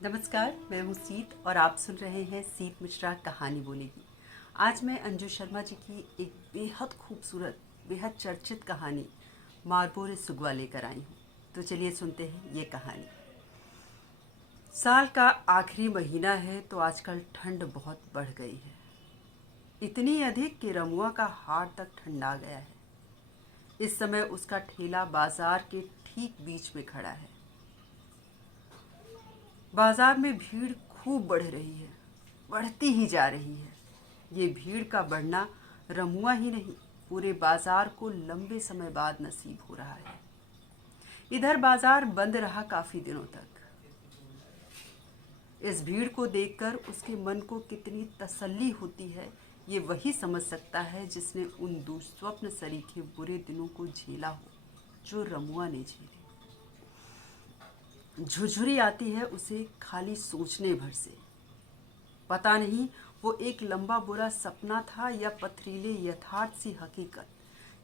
नमस्कार, मैं हूँ सीत और आप सुन रहे हैं सीत मिश्रा कहानी बोलेगी। आज मैं अंजू शर्मा जी की एक बेहद खूबसूरत, बेहद चर्चित कहानी मारबोरे सुगवा लेकर आई हूँ। तो चलिए सुनते हैं ये कहानी। साल का आखिरी महीना है तो आजकल ठंड बहुत बढ़ गई है। इतनी अधिक कि रमुआ का हाड़ तक ठंडा गया है। इस समय उसका ठेला बाजार के ठीक बीच में खड़ा है। बाजार में भीड़ खूब बढ़ रही है, बढ़ती ही जा रही है। ये भीड़ का बढ़ना रमुआ ही नहीं, पूरे बाजार को लंबे समय बाद नसीब हो रहा है। इधर बाजार बंद रहा काफी दिनों तक। इस भीड़ को देखकर उसके मन को कितनी तसल्ली होती है, ये वही समझ सकता है जिसने उन दुस्वप्न सरीखे बुरे दिनों को झेला हो जो रमुआ ने झेले। झुरझुरी आती है उसे खाली सोचने भर से। पता नहीं वो एक लंबा बुरा सपना था या पथरीले यथार्थ सी हकीकत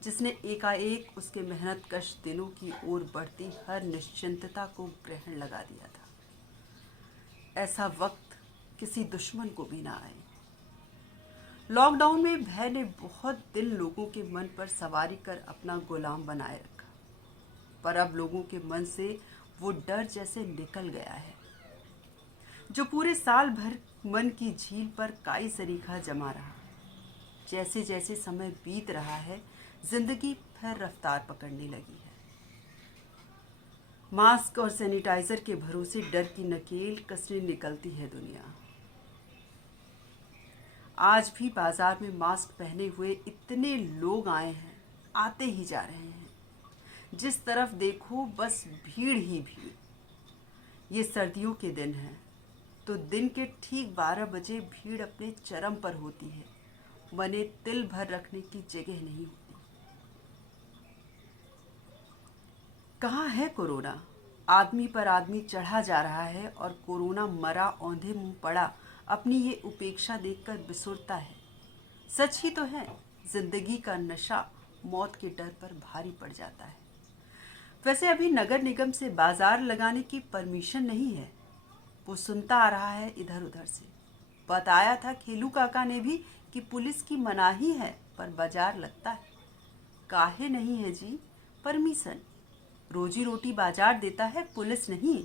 जिसने एकाएक उसके मेहनतकश दिनों की ओर बढ़ती हर निश्चिंतता को ग्रहण लगा दिया था। ऐसा वक्त किसी दुश्मन को भी ना आए। लॉकडाउन में भय ने बहुत दिन लोगों के मन पर सवारी कर अपना गुलाम बनाए रखा, पर अब लोगों के मन से वो डर जैसे निकल गया है जो पूरे साल भर मन की झील पर काई सरीखा जमा रहा। जैसे जैसे समय बीत रहा है, जिंदगी फिर रफ्तार पकड़ने लगी है। मास्क और सैनिटाइजर के भरोसे डर की नकेल कसने निकलती है दुनिया। आज भी बाजार में मास्क पहने हुए इतने लोग आए हैं, आते ही जा रहे हैं। जिस तरफ देखो बस भीड़ ही भीड़। ये सर्दियों के दिन हैं, तो दिन के ठीक 12 बजे भीड़ अपने चरम पर होती है। मने तिल भर रखने की जगह नहीं होती। कहाँ है कोरोना? आदमी पर आदमी चढ़ा जा रहा है और कोरोना मरा औंधे मुंह पड़ा अपनी ये उपेक्षा देखकर बिसुरता है। सच ही तो है, जिंदगी का नशा मौत के डर पर भारी पड़ जाता है। वैसे अभी नगर निगम से बाजार लगाने की परमिशन नहीं है। वो सुनता आ रहा है इधर उधर से। बताया था खेलू काका ने भी कि पुलिस की मनाही है पर बाजार लगता है। काहे नहीं है जी परमिशन? रोजी रोटी बाजार देता है, पुलिस नहीं।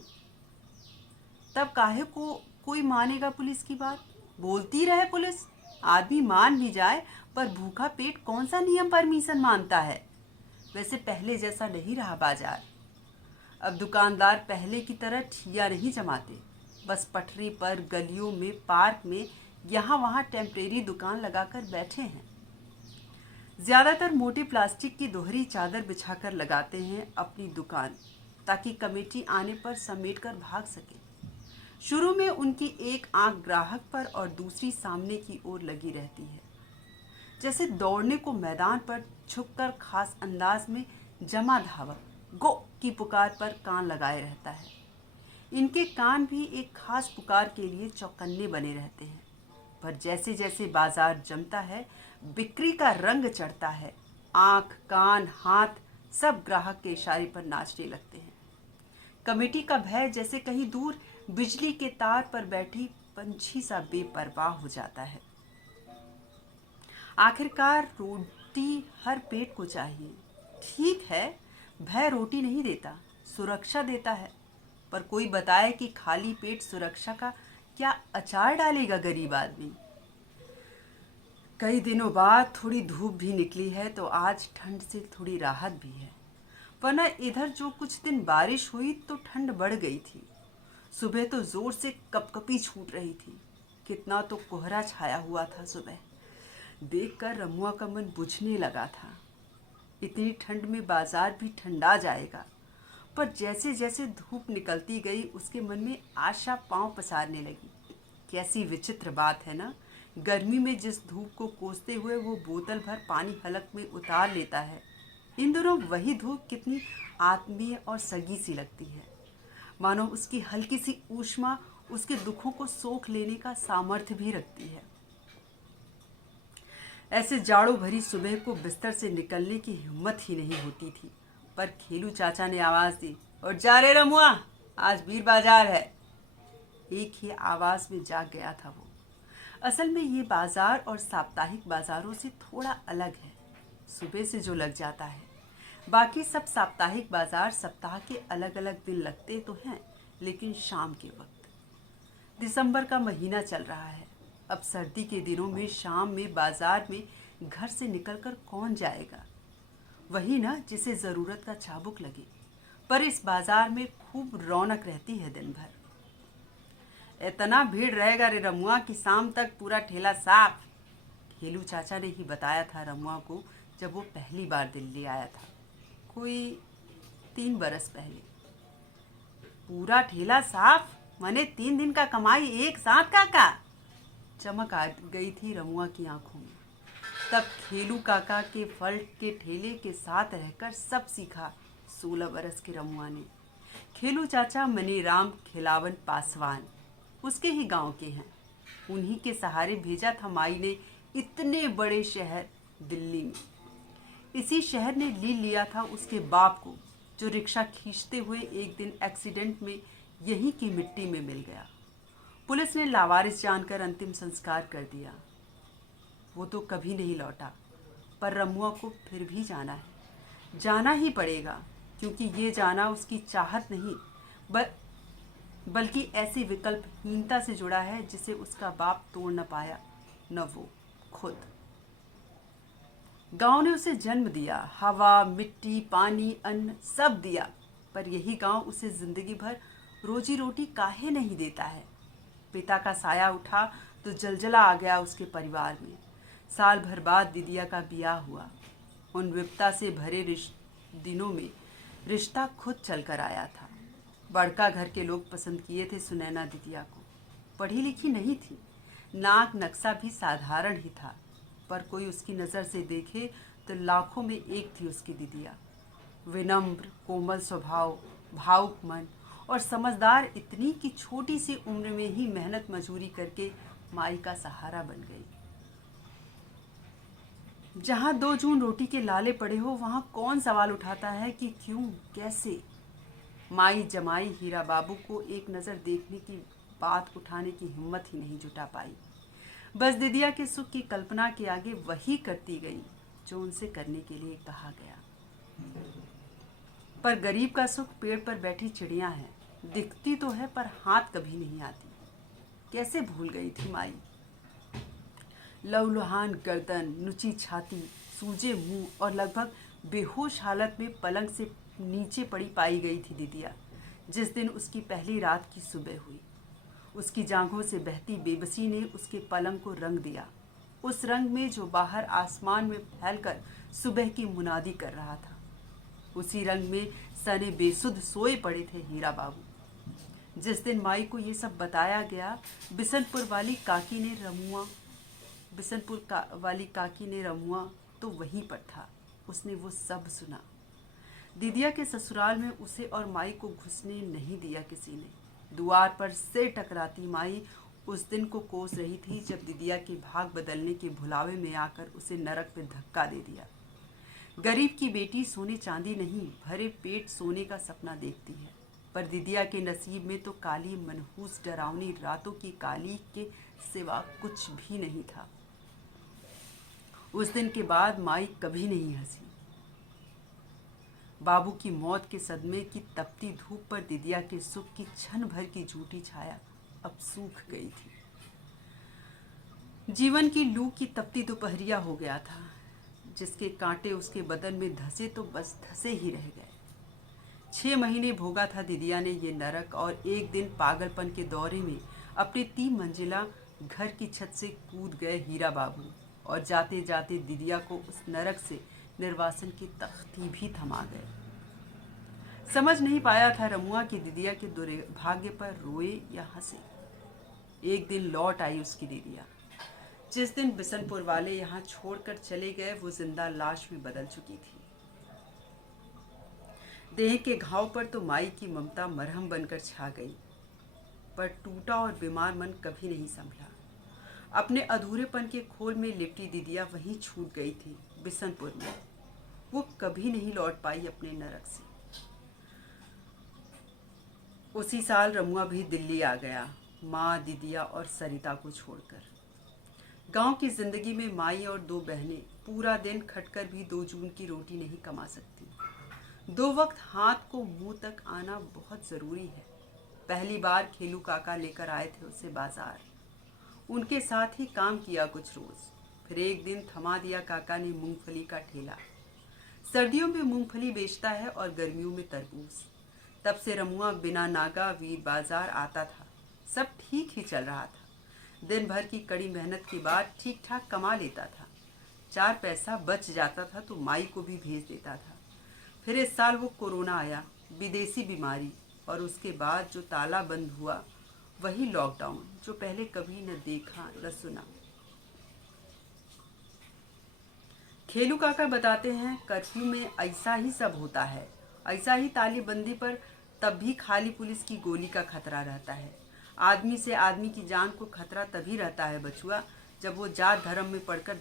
तब काहे को कोई मानेगा पुलिस की बात? बोलती रहे पुलिस, आदमी मान भी जाए, पर भूखा पेट कौन सा नियम परमिशन मानता है? वैसे पहले जैसा नहीं रहा बाजार। अब दुकानदार पहले की तरह ठिया नहीं जमाते। बस पटरी पर, गलियों में, पार्क में यहाँ वहाँ टेम्परेरी दुकान लगाकर बैठे हैं। ज्यादातर मोटी प्लास्टिक की दोहरी चादर बिछाकर लगाते हैं अपनी दुकान, ताकि कमेटी आने पर समेट कर भाग सके। शुरू में उनकी एक आंख ग्राहक पर और दूसरी सामने की ओर लगी रहती है, जैसे दौड़ने को मैदान पर झुककर खास अंदाज में जमा धावक गो की पुकार पर कान लगाए रहता है। इनके कान भी एक खास पुकार के लिए चौकन्ने बने रहते हैं। पर जैसे जैसे बाजार जमता है, बिक्री का रंग चढ़ता है। आंख, कान, हाथ सब ग्राहक के इशारे पर नाचने लगते हैं। कमेटी का भय जैसे कहीं दूर बिजली के तार पर बैठी पंछी सा बेपरवाह हो जाता है। आखिरकार रोटी हर पेट को चाहिए। ठीक है, भय रोटी नहीं देता, सुरक्षा देता है। पर कोई बताए कि खाली पेट सुरक्षा का क्या अचार डालेगा गरीब आदमी? कई दिनों बाद थोड़ी धूप भी निकली है तो आज ठंड से थोड़ी राहत भी है। वरना इधर जो कुछ दिन बारिश हुई तो ठंड बढ़ गई थी। सुबह तो जोर से कपकपी छूट रही थी। कितना तो कोहरा छाया हुआ था सुबह। देखकर रमुआ का मन बुझने लगा था। इतनी ठंड में बाजार भी ठंडा जाएगा। पर जैसे जैसे धूप निकलती गई उसके मन में आशा पांव पसारने लगी। कैसी विचित्र बात है ना, गर्मी में जिस धूप को कोसते हुए वो बोतल भर पानी हलक में उतार लेता है, इन दिनों वही धूप कितनी आत्मीय और सगी सी लगती है। मानो उसकी हल्की सी ऊष्मा उसके दुखों को सोख लेने का सामर्थ्य भी रखती है। ऐसे जाड़ों भरी सुबह को बिस्तर से निकलने की हिम्मत ही नहीं होती थी। पर खेलू चाचा ने आवाज दी, और जा रे रमुआ, आज बीर बाजार है। एक ही आवाज में जाग गया था वो। असल में ये बाजार और साप्ताहिक बाजारों से थोड़ा अलग है। सुबह से जो लग जाता है, बाकी सब साप्ताहिक बाजार सप्ताह के अलग अलग दिन लगते तो हैं, लेकिन शाम के वक्त। दिसंबर का महीना चल रहा है। अब सर्दी के दिनों में शाम में बाजार में घर से निकलकर कौन जाएगा? वही ना जिसे ज़रूरत का चाबुक लगे। पर इस बाजार में खूब रौनक रहती है दिन भर। इतना भीड़ रहेगा रे रमुआ कि शाम तक पूरा ठेला साफ। खेलू चाचा ने ही बताया था रमुआ को जब वो पहली बार दिल्ली आया था, कोई 3 बरस पहले। पूरा ठेला साफ माने 3 दिन का कमाई एक साथ काका। चमक आ गई थी रमुआ की आंखों में। तब खेलू काका के फल के ठेले के साथ रहकर सब सीखा 16 बरस के रमुआ ने। खेलू चाचा मनीराम खिलावन पासवान उसके ही गांव के हैं। उन्हीं के सहारे भेजा था माई ने इतने बड़े शहर दिल्ली में। इसी शहर ने ली लिया था उसके बाप को, जो रिक्शा खींचते हुए एक दिन एक्सीडेंट में यहीं की मिट्टी में मिल गया। पुलिस ने लावारिस जानकर अंतिम संस्कार कर दिया। वो तो कभी नहीं लौटा, पर रमुआ को फिर भी जाना है। जाना ही पड़ेगा, क्योंकि ये जाना उसकी चाहत नहीं बल्कि ऐसी विकल्पहीनता से जुड़ा है जिसे उसका बाप तोड़ न पाया, न वो खुद। गांव ने उसे जन्म दिया, हवा, मिट्टी, पानी, अन्न सब दिया, पर यही गांव उसे जिंदगी भर रोजी रोटी काहे नहीं देता है। पिता का साया उठा तो जलजला आ गया उसके परिवार में। साल भर बाद दीदिया का ब्याह हुआ। उन विपदा से भरे दिनों में रिश्ता खुद चलकर आया था। बड़का घर के लोग पसंद किए थे सुनैना दीदिया को। पढ़ी लिखी नहीं थी, नाक नक्शा भी साधारण ही था, पर कोई उसकी नज़र से देखे तो लाखों में एक थी उसकी दीदिया। विनम्र, कोमल स्वभाव, भावुक मन और समझदार इतनी कि छोटी सी उम्र में ही मेहनत मजूरी करके माई का सहारा बन गई। जहाँ 2 जून रोटी के लाले पड़े हो, वहाँ कौन सवाल उठाता है कि क्यों, कैसे? माई जमाई हीरा बाबू को एक नज़र देखने की बात उठाने की हिम्मत ही नहीं जुटा पाई। बस दीदिया के सुख की कल्पना के आगे वही करती गई जो उनसे करने के लिए कहा गया। पर गरीब का सुख पेड़ पर बैठी चिड़िया है, दिखती तो है पर हाथ कभी नहीं आती। कैसे भूल गई थी माई? लहूलुहान गर्दन, नुची छाती, सूजे मुंह और लगभग बेहोश हालत में पलंग से नीचे पड़ी पाई गई थी दीदिया जिस दिन उसकी पहली रात की सुबह हुई। उसकी जांघों से बहती बेबसी ने उसके पलंग को रंग दिया, उस रंग में जो बाहर आसमान में फैलकर सुबह की मुनादी कर रहा था। उसी रंग में सने बेसुध सोए पड़े थे हीरा बाबू। जिस दिन माई को ये सब बताया गया, बिशनपुर वाली काकी ने रमुआ तो वहीं पर था। उसने वो सब सुना। दीदिया के ससुराल में उसे और माई को घुसने नहीं दिया किसी ने। द्वार पर सिर टकराती माई उस दिन को कोस रही थी जब दीदिया के भाग बदलने के भुलावे में आकर उसे नरक पे धक्का दे दिया। गरीब की बेटी सोने चांदी नहीं, भरे पेट सोने का सपना देखती है, पर दीदिया के नसीब में तो काली मनहूस डरावनी रातों की काली के सिवा कुछ भी नहीं था। उस दिन के बाद माई कभी नहीं हंसी। बाबू की मौत के सदमे की तपती धूप पर दीदिया के सुख की क्षण भर की झूठी छाया अब सूख गई थी। जीवन की लू की तपती दोपहरिया हो गया था, जिसके कांटे उसके बदन में धसे तो बस धसे ही रह गए। 6 महीने भोगा था दीदिया ने ये नरक, और एक दिन पागलपन के दौरे में अपनी 3 मंजिला घर की छत से कूद गए हीरा बाबू, और जाते जाते दीदिया को उस नरक से निर्वासन की तख्ती भी थमा गए। समझ नहीं पाया था रमुआ की दीदिया के दुर्भाग्य पर रोए या हंसे। एक दिन लौट आई उसकी दीदिया। जिस दिन बिशनपुर वाले यहाँ छोड़कर चले गए, वो जिंदा लाश में बदल चुकी थी। देह के घाव पर तो माई की ममता मरहम बनकर छा गई, पर टूटा और बीमार मन कभी नहीं संभला। अपने अधूरेपन के खोल में लिपटी दीदिया वहीं छूट गई थी, बिशनपुर में। वो कभी नहीं लौट पाई अपने नरक से। उसी साल रमुआ भी दिल्ली आ गया। माँ, दीदिया और सरिता को छोड़कर। गांव की जिंदगी में माई और दो बहनें पूरा दिन खटकर भी 2 जून की रोटी नहीं कमा सकती। 2 वक्त हाथ को मुंह तक आना बहुत जरूरी है। पहली बार खेलू काका लेकर आए थे उसे बाजार। उनके साथ ही काम किया कुछ रोज। फिर एक दिन थमा दिया काका ने मूंगफली का ठेला। सर्दियों में मूंगफली बेचता है और गर्मियों में तरबूज। तब से रमुआ बिना नागा वीर बाजार आता था। सब ठीक ही चल रहा था। दिन भर की कड़ी मेहनत के बाद ठीक ठाक कमा लेता था। 4 पैसा बच जाता था तो माई को भी भेज देता था। फिर इस साल वो कोरोना आया, विदेशी बीमारी, और उसके बाद जो ताला बंद हुआ वही लॉकडाउन, जो पहले कभी न देखा न सुना। खेलू काका बताते हैं, कर्फ्यू में ऐसा ही सब होता है। ऐसा ही तालीबंदी पर तब भी खाली पुलिस की गोली का खतरा रहता है। आदमी से आदमी की जान को खतरा तभी रहता है बचुआ, जब वो जात धर्म में पड़कर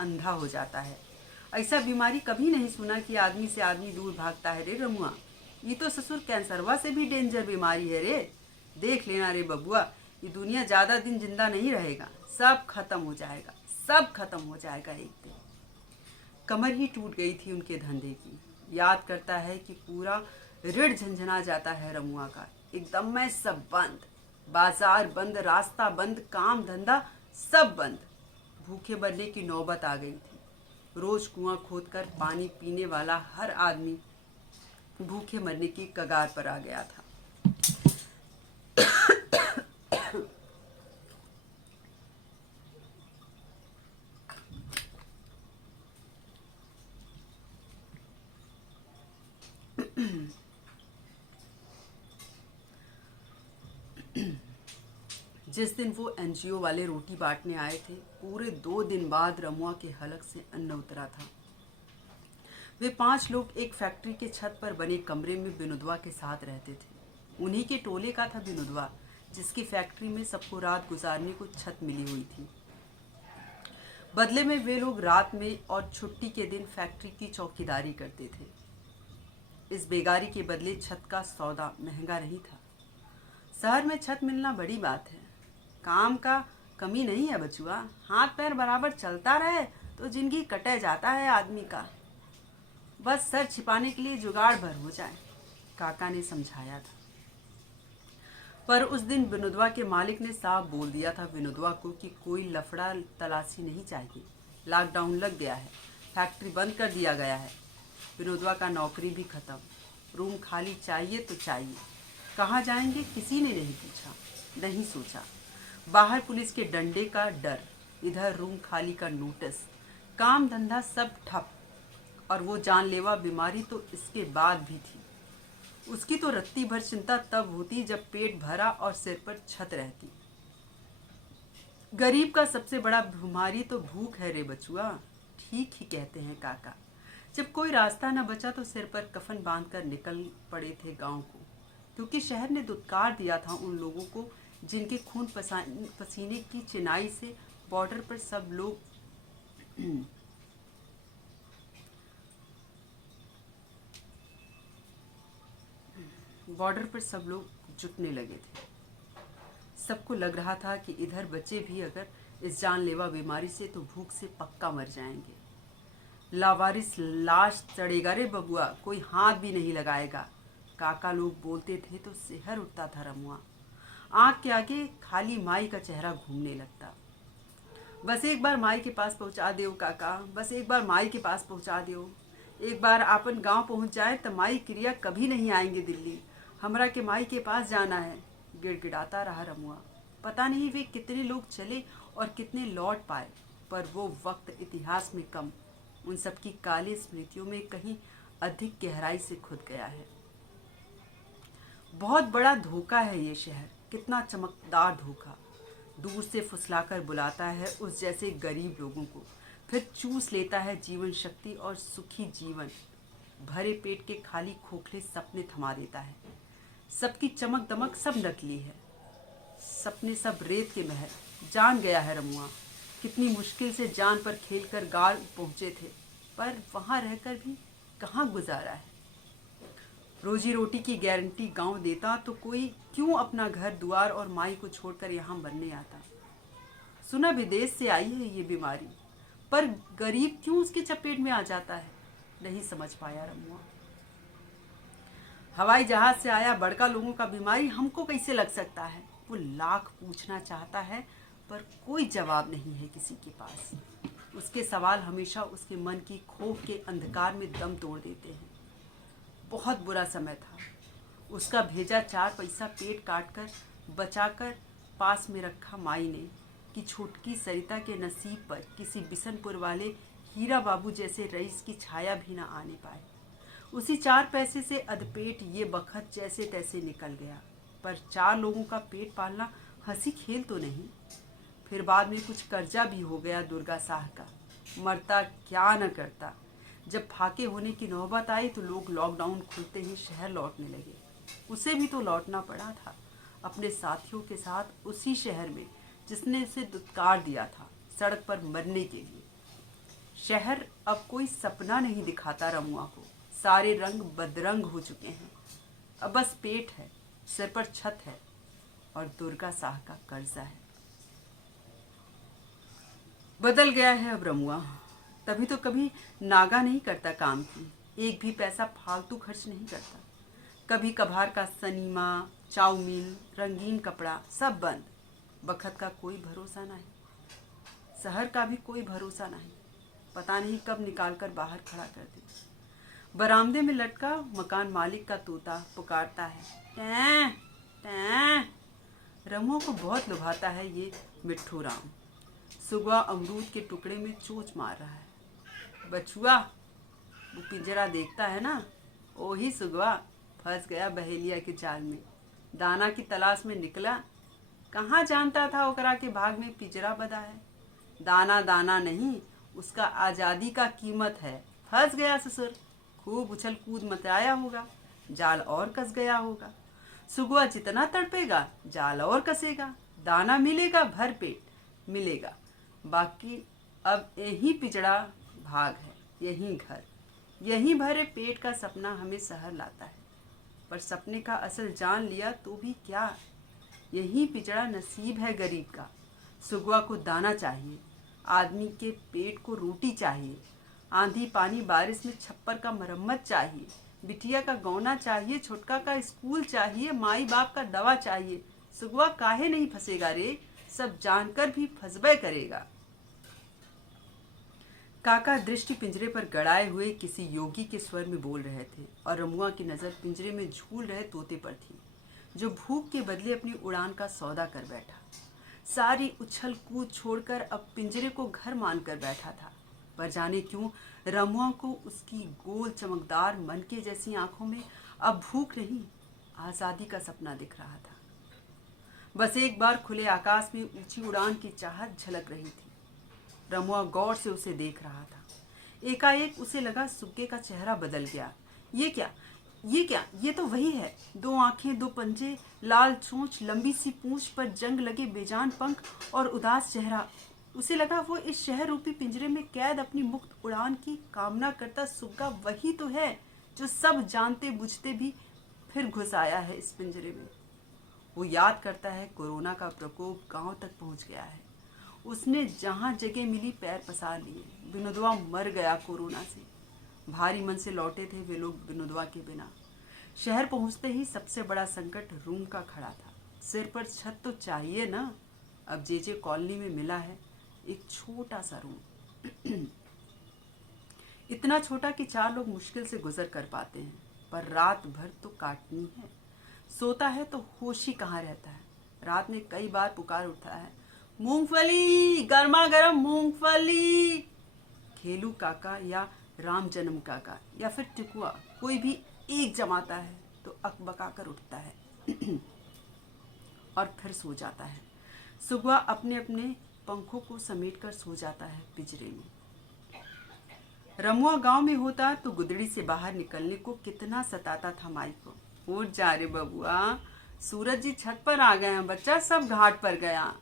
अंधा हो जाता है। ऐसा बीमारी कभी नहीं सुना कि आदमी से आदमी दूर भागता है रे रमुआ। ये तो ससुर कैंसरवा से भी डेंजर बीमारी है रे। देख लेना रे बबुआ, ये दुनिया ज्यादा दिन जिंदा नहीं रहेगा। सब खत्म हो जाएगा, सब खत्म हो जाएगा एक दिन। कमर ही टूट गई थी उनके धंधे की। याद करता है कि पूरा ऋण झंझना जाता है रमुआ का। एकदम में सब बंद, बाजार बंद, रास्ता बंद, काम धंधा सब बंद। भूखे मरने की नौबत आ गई थी। रोज कुआं खोदकर पानी पीने वाला हर आदमी भूखे मरने की कगार पर आ गया था। जिस दिन वो एनजीओ वाले रोटी बांटने आए थे, पूरे 2 दिन बाद रमुआ के हलक से अन्न उतरा था। वे 5 लोग एक फैक्ट्री के छत पर बने कमरे में विनोदवा के साथ रहते थे। उन्हीं के टोले का था विनोदवा, जिसकी फैक्ट्री में सबको रात गुजारने को छत मिली हुई थी। बदले में वे लोग रात में और छुट्टी के दिन फैक्ट्री की चौकीदारी करते थे। इस बेगारी के बदले छत का सौदा महंगा नहीं था। शहर में छत मिलना बड़ी बात है। काम का कमी नहीं है बचुआ। हाथ पैर बराबर चलता रहे तो जिंदगी कटे जाता है आदमी का। बस सर छिपाने के लिए जुगाड़ भर हो जाए, काका ने समझाया था। पर उस दिन विनोदवा के मालिक ने साफ बोल दिया था विनोदवा को कि कोई लफड़ा तलाशी नहीं चाहिए। लॉकडाउन लग गया है, फैक्ट्री बंद कर दिया गया है। विनोदवा का नौकरी भी खत्म। रूम खाली चाहिए तो चाहिए। कहाँ जाएंगे किसी ने नहीं पूछा, नहीं सोचा। बाहर पुलिस के डंडे का डर, इधर रूम खाली का नोटिस, काम धंधा सब ठप। और वो जानलेवा बीमारी तो इसके बाद भी थी। उसकी तो रत्ती भर चिंता तब होती जब पेट भरा और सिर पर छत रहती। गरीब का सबसे बड़ा बीमारी तो भूख है रे बचुआ। ठीक ही कहते हैं काका। जब कोई रास्ता न बचा तो सिर पर कफन बांधकर निकल पड़े थे गांव को, क्योंकि शहर ने दुत्कार दिया था उन लोगों को जिनके खून पसीने की चिनाई से बॉर्डर पर सब लोग जुटने लगे थे। सबको लग रहा था कि इधर बच्चे भी अगर इस जानलेवा बीमारी से तो भूख से पक्का मर जाएंगे। लावारिस लाश चढ़ेगा रे बबुआ, कोई हाथ भी नहीं लगाएगा। काका लोग बोलते थे तो सिहर उठता था रमुआ। आँख के आगे खाली माई का चेहरा घूमने लगता। बस एक बार माई के पास पहुँचा दो काका, बस एक बार माई के पास पहुँचा दो। एक बार आपन गांव पहुँच जाए तो माई क्रिया कभी नहीं आएंगे दिल्ली। हमरा के माई के पास जाना है, गिड़गिड़ाता रहा रमुआ। पता नहीं वे कितने लोग चले और कितने लौट पाए, पर वो वक्त इतिहास में कम, उन सबकी काली स्मृतियों में कहीं अधिक गहराई से खुद गया है। बहुत बड़ा धोखा है ये शहर, कितना चमकदार धोखा। दूर से फुसलाकर बुलाता है उस जैसे गरीब लोगों को, फिर चूस लेता है जीवन शक्ति और सुखी जीवन। भरे पेट के खाली खोखले सपने थमा देता है। सबकी चमक दमक सब नकली है, सपने सब रेत के महल। जान गया है रमुआ, कितनी मुश्किल से जान पर खेलकर गांव पहुंचे थे, पर वहां रहकर भी कहाँ गुजारा है। रोजी रोटी की गारंटी गांव देता तो कोई क्यों अपना घर द्वार और माई को छोड़कर यहाँ बनने आता। सुना विदेश से आई है ये बीमारी, पर गरीब क्यों उसके चपेट में आ जाता है, नहीं समझ पाया रमुआ। हवाई जहाज से आया बड़का लोगों का बीमारी हमको कैसे लग सकता है, वो लाख पूछना चाहता है पर कोई जवाब नहीं है किसी के पास। उसके सवाल हमेशा उसके मन की खौफ के अंधकार में दम तोड़ देते हैं। बहुत बुरा समय था। उसका भेजा 4 पैसा पेट काट कर बचाकर पास में रखा माई ने कि छोटकी सरिता के नसीब पर किसी बिशनपुर वाले हीरा बाबू जैसे रईस की छाया भी न आने पाए। उसी 4 पैसे से अधपेट ये बखत जैसे तैसे निकल गया, पर 4 लोगों का पेट पालना हंसी खेल तो नहीं। फिर बाद में कुछ कर्जा भी हो गया दुर्गा साह का, मरता क्या न करता। जब फाके होने की नौबत आई तो लोग लॉकडाउन खुलते ही शहर लौटने लगे। उसे भी तो लौटना पड़ा था अपने साथियों के साथ उसी शहर में जिसने उसे दुत्कार दिया था सड़क पर मरने के लिए। शहर अब कोई सपना नहीं दिखाता रमुआ को, सारे रंग बदरंग हो चुके हैं। अब बस पेट है, सिर पर छत है और दुर्गा साह का कर्जा है। बदल गया है अब रमुआ, तभी तो कभी नागा नहीं करता काम की, एक भी पैसा फालतू खर्च नहीं करता। कभी कभार का सनीमा, चाउमीन, रंगीन कपड़ा सब बंद। बखत का कोई भरोसा नहीं, शहर का भी कोई भरोसा नहीं, पता नहीं कब निकाल कर बाहर खड़ा कर दे। बरामदे में लटका मकान मालिक का तोता पुकारता है, टैं टैं। रमुआ को बहुत लुभाता है ये मिट्ठू राम। सुगवा अमरूद के टुकड़े में चोंच मार रहा है। बछुआ वो पिंजरा देखता है ना, वही सुगवा फंस गया बहेलिया के जाल में। दाना की तलाश में निकला, कहाँ जानता था ओकरा के भाग में पिंजरा बंधा है। दाना दाना नहीं, उसका आज़ादी का कीमत है। फंस गया ससुर, खूब उछल कूद मचाया होगा, जाल और कस गया होगा। सुगवा जितना तड़पेगा जाल और कसेगा, दाना मिलेगा भर पेट मिलेगा। बाकी अब यही पिंजड़ा भाग है, यही घर, यही भरे पेट का सपना हमें शहर लाता है। पर सपने का असल जान लिया तो भी क्या, यही पिंजड़ा नसीब है गरीब का। सुगवा को दाना चाहिए, आदमी के पेट को रोटी चाहिए, आंधी पानी बारिश में छप्पर का मरम्मत चाहिए, बिटिया का गौना चाहिए, छोटका का स्कूल चाहिए, माई बाप का दवा चाहिए। सुगवा काहे नहीं फंसेगा रे, सब जानकर भी फंसबे करेगा। काका दृष्टि पिंजरे पर गड़ाए हुए किसी योगी के स्वर में बोल रहे थे और रमुआ की नज़र पिंजरे में झूल रहे तोते पर थी, जो भूख के बदले अपनी उड़ान का सौदा कर बैठा। सारी उछल कूद छोड़कर अब पिंजरे को घर मानकर बैठा था, पर जाने क्यों रमुआ को उसकी गोल चमकदार मनके जैसी आंखों में अब भूख नहीं, आज़ादी का सपना दिख रहा था। बस एक बार खुले आकाश में ऊंची उड़ान की चाहत झलक रही थी। रमुआ गौर से उसे देख रहा था। एकाएक उसे लगा सुग्गे का चेहरा बदल गया। ये क्या, ये क्या, ये तो वही है, 2 आंखें, 2 पंजे, लाल चोंच, लंबी सी पूंछ पर जंग लगे बेजान पंख और उदास चेहरा। उसे लगा वो इस शहर रूपी पिंजरे में कैद अपनी मुक्त उड़ान की कामना करता सुग्गा वही तो है जो सब जानते बुझते भी फिर घुस आया है इस पिंजरे में। वो याद करता है कोरोना का प्रकोप गांव तक पहुंच गया है। उसने जहां जगह मिली पैर पसार लिए। विनोदवा मर गया कोरोना से। भारी मन से लौटे थे वे लोग विनोदवा के बिना। शहर पहुंचते ही सबसे बड़ा संकट रूम का खड़ा था। सिर पर छत तो चाहिए ना। अब जे कॉलोनी में मिला है एक छोटा सा रूम, इतना छोटा कि 4 लोग मुश्किल से गुजर कर पाते हैं, पर रात भर तो काटनी है। सोता है तो होश ही कहाँ रहता है। रात में कई बार पुकार उठता है, मूंगफली, गर्मा गर्म मूंगफली। खेलू काका या राम जन्म काका या फिर टिकुआ कोई भी एक जमाता है तो अकबका कर उठता है और फिर सो जाता है। सुबह अपने अपने पंखों को समेटकर सो जाता है पिंजरे में। रमुआ गांव में होता तो गुदड़ी से बाहर निकलने को कितना सताता था माई को। उठ जा रे बबुआ, सूरज जी छत पर आ गए हैं, बच्चा सब घाट पर गया।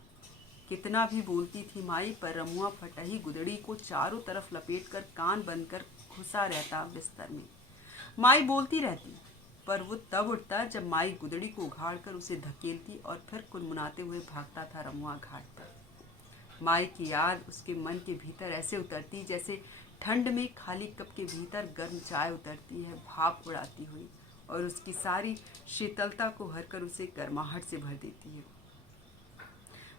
कितना भी बोलती थी माई, पर रमुआ फटही गुदड़ी को चारों तरफ लपेटकर कान बंद कर घुसा रहता बिस्तर में। माई बोलती रहती, पर वो तब उठता जब माई गुदड़ी को उघाड़कर उसे धकेलती और फिर कुनमुनाते हुए भागता था रमुआ घाट पर। माई की याद उसके मन के भीतर ऐसे उतरती जैसे ठंड में खाली कप के भीतर गर्म चाय उतरती है भाप उड़ाती हुई, और उसकी सारी शीतलता को हरकर उसे गर्माहट से भर देती है।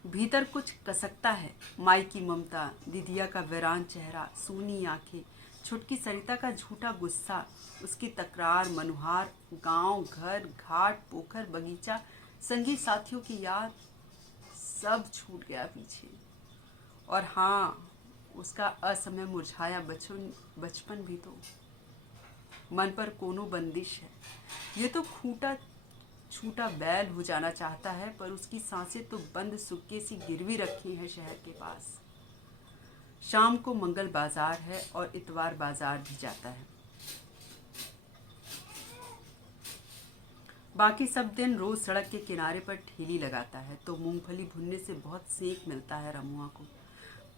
भीतर कुछ कसकता है, माई की ममता, दीदिया का वीरान चेहरा, सूनी आंखें, छुटकी सरिता का झूठा गुस्सा, उसकी तकरार, मनुहार, गांव, घर, घाट, पोखर, बगीचा, संगी साथियों की याद, सब छूट गया पीछे। और हाँ, उसका असमय मुरझाया बचपन भी तो। मन पर कोनो बंदिश है, ये तो खूंटा छूटा बैल हो जाना चाहता है, पर उसकी सांसें तो बंद सुक्के सी गिरवी रखी हैं शहर के पास। शाम को मंगल बाजार है और इतवार बाजार भी जाता है। बाकी सब दिन रोज सड़क के किनारे पर ठेली लगाता है, तो मूंगफली भुनने से बहुत सेक मिलता है रमुआ को।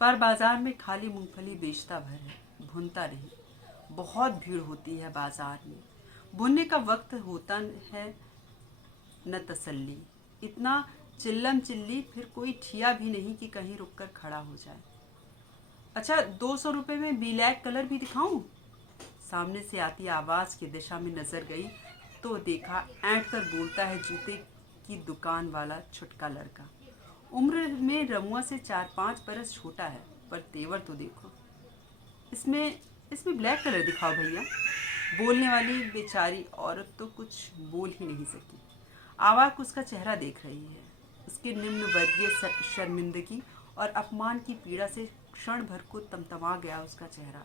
पर बाजार में खाली मूंगफली बेचता भर है, भुनता नहीं। बहुत भीड़ होती है बाजार में, भुनने का वक्त होता है न तसल्ली, इतना चिल्लम चिल्ली, फिर कोई ठिया भी नहीं कि कहीं रुककर खड़ा हो जाए। अच्छा, 200 रुपये में ब्लैक कलर भी दिखाऊं? सामने से आती आवाज की दिशा में नजर गई तो देखा ऐंठ कर बोलता है जूते की दुकान वाला छुटका लड़का। उम्र में रमुआ से 4-5 बरस छोटा है, पर तेवर तो देखो। इसमें इसमें ब्लैक कलर दिखाओ भैया। बोलने वाली बेचारी औरत तो कुछ बोल ही नहीं सकी। आवाक उसका चेहरा देख रही है। उसके निम्न वर्गीय शर्मिंदगी और अपमान की पीड़ा से क्षण भर को तमतमा गया उसका चेहरा।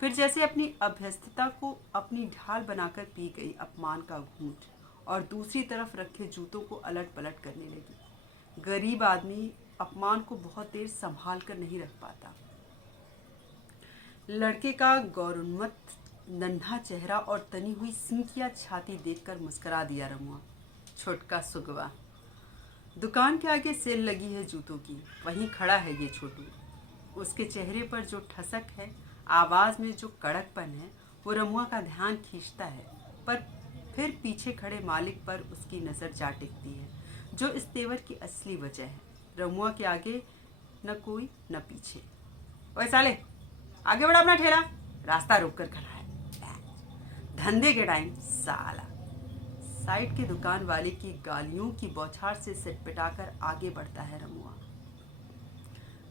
फिर जैसे अपनी अभ्यस्तता को अपनी ढाल बनाकर पी गई अपमान का घूंट, और दूसरी तरफ रखे जूतों को अलट पलट करने लगी। गरीब आदमी अपमान को बहुत देर संभाल कर नहीं रख पाता। लड़के का गौरोन्मत्त नन्हा चेहरा और तनी हुई सिंकिया छाती देखकर मुस्कुरा दिया रमुआ। छोटका सुगवा। दुकान के आगे सेल लगी है जूतों की, वहीं खड़ा है ये छोटू। उसके चेहरे पर जो ठसक है, आवाज में जो कड़कपन है, वो रमुआ का ध्यान खींचता है। पर फिर पीछे खड़े मालिक पर उसकी नजर जा टिकती है, जो इस तेवर की असली वजह है। रमुआ के आगे न कोई न पीछे। ओए साले, आगे बढ़ा अपना ठेला, रास्ता रोक कर खड़ा है। धंधे के टाइम साला। साइड के दुकान वाले की गालियों की बौछार से सिटपिटाकर आगे बढ़ता है रमुआ।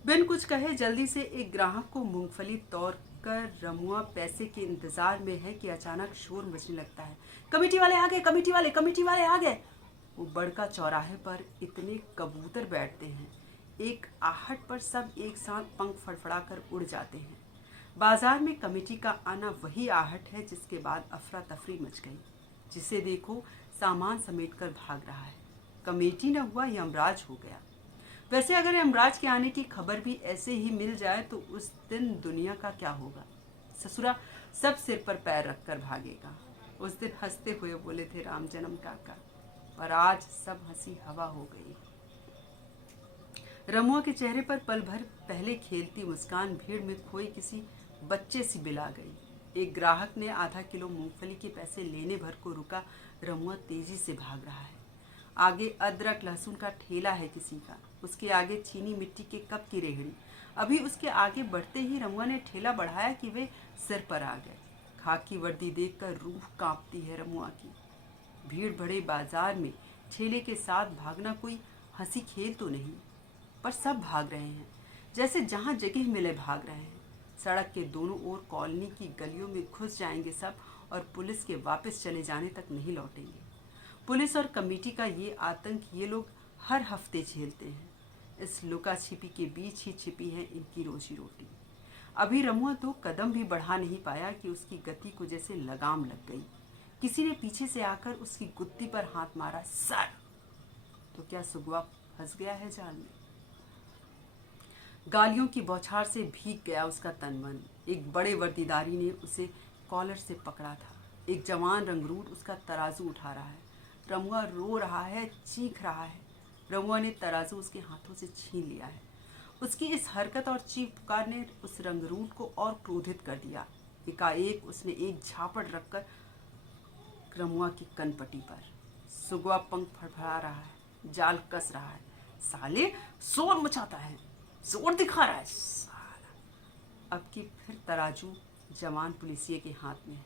बिन कुछ कहे जल्दी से एक ग्राहक को मूंगफली तोड़ कर रमुआ पैसे के इंतजार में है कि अचानक शोर मचने लगता है। कमेटी वाले आ गए, कमेटी वाले आ गए। वो बड़का चौराहे पर इतने कबूतर बैठते हैं, एक आहट पर सब एक साथ पंख फड़फड़ाकर उड़ जाते हैं। बाजार में कमेटी का आना वही आहट है जिसके बाद अफरा तफरी मच गई। जिसे देखो सामान समेट कर भाग रहा है। कमेटी न हुआ, यमराज हो गया। वैसे अगर यमराज के आने की खबर भी ऐसे ही मिल जाए तो उस दिन दुनिया का क्या होगा। ससुरा सब सिर पर पैर रखकर भागेगा। उस दिन हंसते हुए बोले थे राम जन्म काका, और आज सब हंसी हवा हो गई। रमुआ के चेहरे पर पल भर पहले खेलती मुस्कान भीड़ में खोई किसी बच्चे सी बिला गई। एक ग्राहक ने आधा किलो मूंगफली के पैसे लेने भर को रुका। रमुआ तेजी से भाग रहा है। आगे अदरक लहसुन का ठेला है किसी का, उसके आगे चीनी मिट्टी के कप की रेहड़ी। अभी उसके आगे बढ़ते ही रमुआ ने ठेला बढ़ाया कि वे सिर पर आ गए। खाकी वर्दी देखकर रूह कांपती है रमुआ की। भीड़ भरे बाजार में ठेले के साथ भागना कोई हंसी खेल तो नहीं, पर सब भाग रहे हैं, जैसे जहां जगह मिले भाग रहे हैं। सड़क के दोनों ओर कॉलोनी की गलियों में घुस जाएंगे सब, और पुलिस के वापस चले जाने तक नहीं लौटेंगे। पुलिस और कमेटी का ये आतंक ये लोग हर हफ्ते झेलते हैं। इस लुका छिपी के बीच ही छिपी है इनकी रोजी रोटी। अभी रमुआ 2 कदम भी बढ़ा नहीं पाया कि उसकी गति को जैसे लगाम लग गई। किसी ने पीछे से आकर उसकी गुत्ती पर हाथ मारा। सर! तो क्या सुगवा फंस गया है जाल में? गालियों की बौछार से भीग गया उसका तन मन। एक बड़े वर्दीदारी ने उसे कॉलर से पकड़ा था। एक जवान रंगरूट उसका तराजू उठा रहा है। रमुआ रो रहा है, चीख रहा है। रमुआ ने तराजू उसके हाथों से छीन लिया है। उसकी इस हरकत और चीख पुकार ने उस रंगरूट को और क्रोधित कर दिया। एकाएक उसने एक झापड़ रखकर रमुआ की कनपटी पर। सुगवा पंख फड़फड़ा रहा है, जाल कस रहा है। साले शोर मचाता है, जोर दिखा रहा है साला। अब की फिर तराजू जवान पुलिसिये के हाथ में है।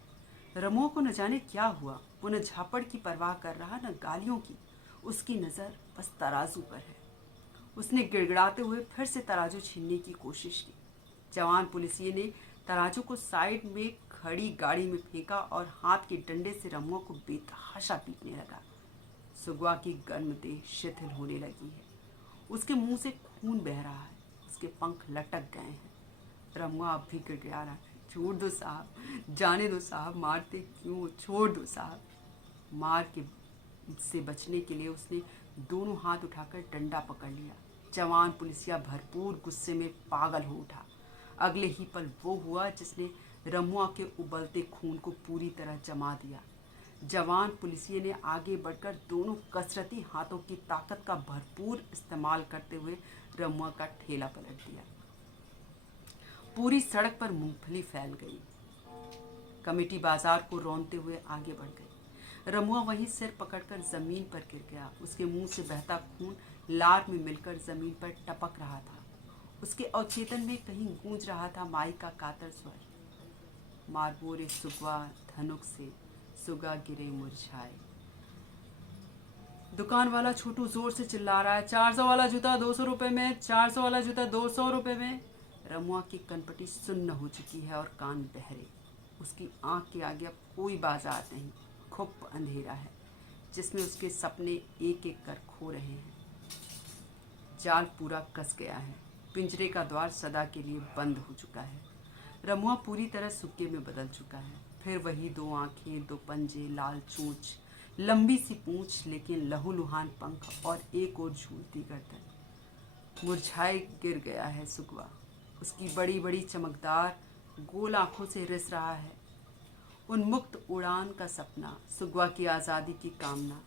रमुआ को न जाने क्या हुआ, वो न झापड़ की परवाह कर रहा न गालियों की। उसकी नज़र बस तराजू पर है। उसने गिड़गिड़ाते हुए फिर से तराजू छीनने की कोशिश की। जवान पुलिसिये ने तराजू को साइड में खड़ी गाड़ी में फेंका और हाथ के डंडे से रमुआ को बेतहाशा पीटने लगा। सुगवा की गर्म देह शिथिल होने लगी है। उसके मुंह से खून बह रहा है, उसके पंख लटक गए हैं। रमुआ अब भी गिड़गिड़ा रहा है, छोड़ दो साहब, जाने दो साहब, मारते क्यों, छोड़ दो साहब। मार के से बचने के लिए उसने दोनों हाथ उठाकर डंडा पकड़ लिया। जवान पुलिसिया भरपूर गुस्से में पागल हो उठा। अगले ही पल वो हुआ जिसने रमुआ के उबलते खून को पूरी तरह जमा दिया। जवान पुलिसिये ने आगे बढ़कर दोनों कसरती हाथों की ताकत का भरपूर इस्तेमाल करते हुए रमुआ का ठेला पलट दिया। पूरी सड़क पर मूंगफली फैल गई। कमेटी बाजार को रौंदते हुए आगे बढ़ गई। रमुआ वहीं सिर पकड़कर जमीन पर गिर गया। उसके मुंह से बहता खून लार में मिलकर जमीन पर टपक रहा था। उसके अवचेतन में कहीं गूंज रहा था माई का कातर स्वर, मारबोरे सुगवा धनुक से सुगा गिरे मुरझाए। दुकान वाला छोटू जोर से चिल्ला रहा है, 400 वाला जूता 200 रुपए में, 400 वाला जूता 200 रुपए में। रमुआ की कनपटी सुन्न हो चुकी है और कान बहरे। उसकी आंख के आगे अब कोई बाजार नहीं, खुप अंधेरा है जिसमें उसके सपने एक एक कर खो रहे हैं। जाल पूरा कस गया है, पिंजरे का द्वार सदा के लिए बंद हो चुका है। रमुआ पूरी तरह सुक्के में बदल चुका है। फिर वही 2 आंखें, 2 पंजे, लाल चोंच, लंबी सी पूंछ, लेकिन लहूलुहान पंख और एक और झूलती गर्दन। मुरझाए गिर गया है सुगवा। उसकी बड़ी बड़ी चमकदार गोल आंखों से रिस रहा है उन्मुक्त उड़ान का सपना, सुगवा की आज़ादी की कामना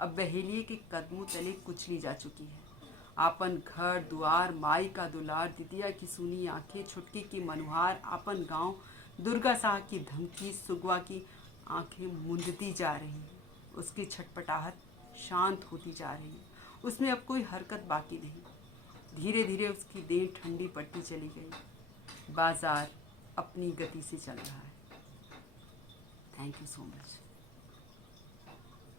अब बहेलिए के कदमों तले कुचली जा चुकी है। आपन घर दुआर, माई का दुलार, दिदिया की सुनी आंखें, छुटकी की मनुहार, आपन गांव, दुर्गा साह की धमकी, सुगवा की आंखें मुंदती जा रही हैं। उसकी छटपटाहट शांत होती जा रही है। उसमें अब कोई हरकत बाकी नहीं। धीरे धीरे उसकी देह ठंडी पड़ती चली गई। बाजार अपनी गति से चल रहा है। Thank you so much.